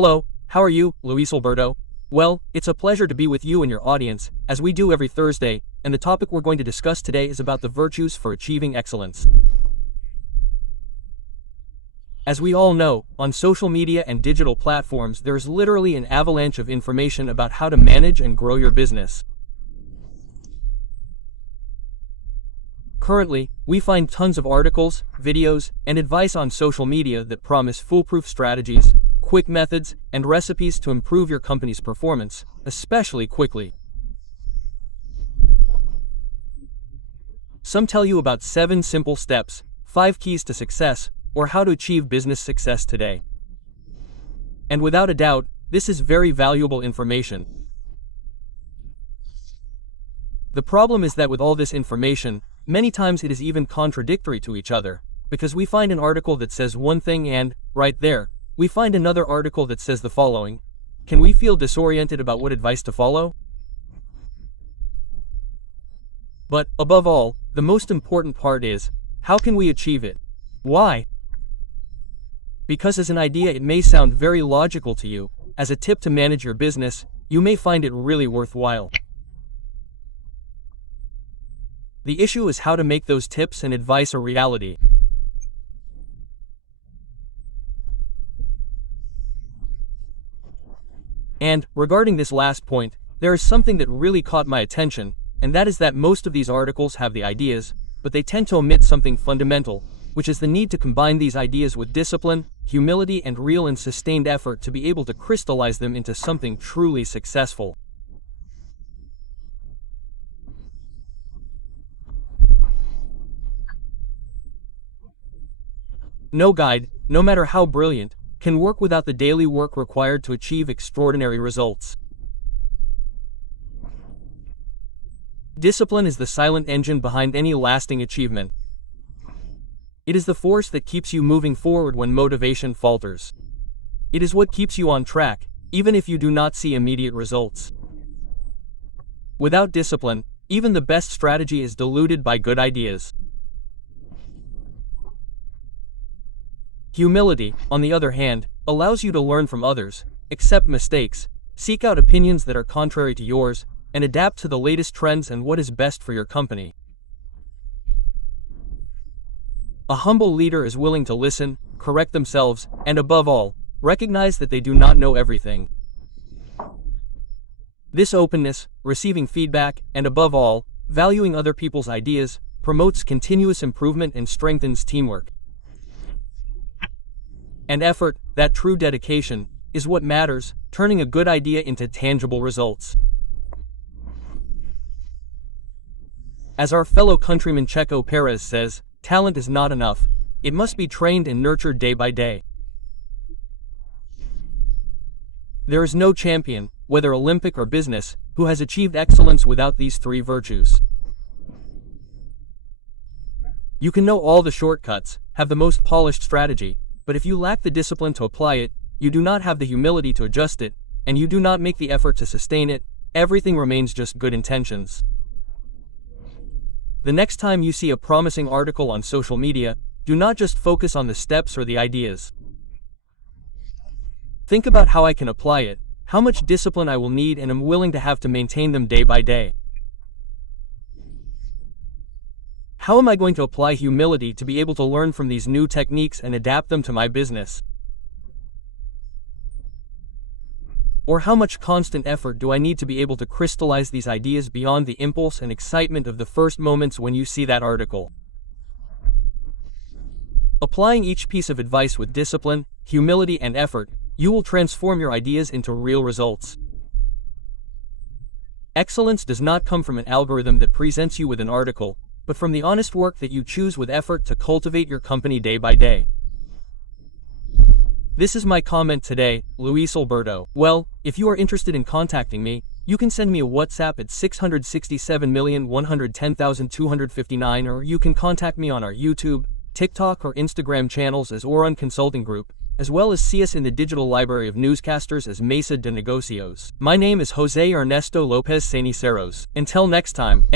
Hello, how are you, Luis Alberto? Well, it's a pleasure to be with you and your audience, as we do every Thursday, and the topic we're going to discuss today is about the virtues for achieving excellence. As we all know, on social media and digital platforms there is literally an avalanche of information about how to manage and grow your business. Currently, we find tons of articles, videos, and advice on social media that promise foolproof strategies, quick methods, and recipes to improve your company's performance, especially quickly. Some tell you about 7 simple steps, 5 keys to success, or how to achieve business success today. And without a doubt, this is very valuable information. The problem is that with all this information, many times it is even contradictory to each other, because we find an article that says one thing and, right there, we find another article that says the following. Can we feel disoriented about what advice to follow? But, above all, the most important part is, how can we achieve it? Why? Because as an idea it may sound very logical to you, as a tip to manage your business, you may find it really worthwhile. The issue is how to make those tips and advice a reality. And, regarding this last point, there is something that really caught my attention, and that is that most of these articles have the ideas, but they tend to omit something fundamental, which is the need to combine these ideas with discipline, humility, and real and sustained effort to be able to crystallize them into something truly successful. No guide, no matter how brilliant, can work without the daily work required to achieve extraordinary results. Discipline is the silent engine behind any lasting achievement. It is the force that keeps you moving forward when motivation falters. It is what keeps you on track, even if you do not see immediate results. Without discipline, even the best strategy is diluted by good ideas. Humility, on the other hand, allows you to learn from others, accept mistakes, seek out opinions that are contrary to yours, and adapt to the latest trends and what is best for your company. A humble leader is willing to listen, correct themselves, and above all, recognize that they do not know everything. This openness, receiving feedback, and above all, valuing other people's ideas, promotes continuous improvement and strengthens teamwork. And effort, that true dedication, is what matters, turning a good idea into tangible results. As our fellow countryman Checo Perez says, talent is not enough. It must be trained and nurtured day by day. There is no champion, whether Olympic or business, who has achieved excellence without these 3 virtues. You can know all the shortcuts, have the most polished strategy, but if you lack the discipline to apply it, you do not have the humility to adjust it, and you do not make the effort to sustain it, everything remains just good intentions. The next time you see a promising article on social media, do not just focus on the steps or the ideas. Think about how I can apply it, how much discipline I will need and am willing to have to maintain them day by day. How am I going to apply humility to be able to learn from these new techniques and adapt them to my business? Or how much constant effort do I need to be able to crystallize these ideas beyond the impulse and excitement of the first moments when you see that article? Applying each piece of advice with discipline, humility, and effort, you will transform your ideas into real results. Excellence does not come from an algorithm that presents you with an article, but from the honest work that you choose with effort to cultivate your company day by day. This is my comment today, Luis Alberto. Well, if you are interested in contacting me, you can send me a WhatsApp at 667,110,259, or you can contact me on our YouTube, TikTok, or Instagram channels as Oron Consulting Group, as well as see us in the digital library of newscasters as Mesa de Negocios. My name is Jose Ernesto Lopez Ceniceros. Until next time,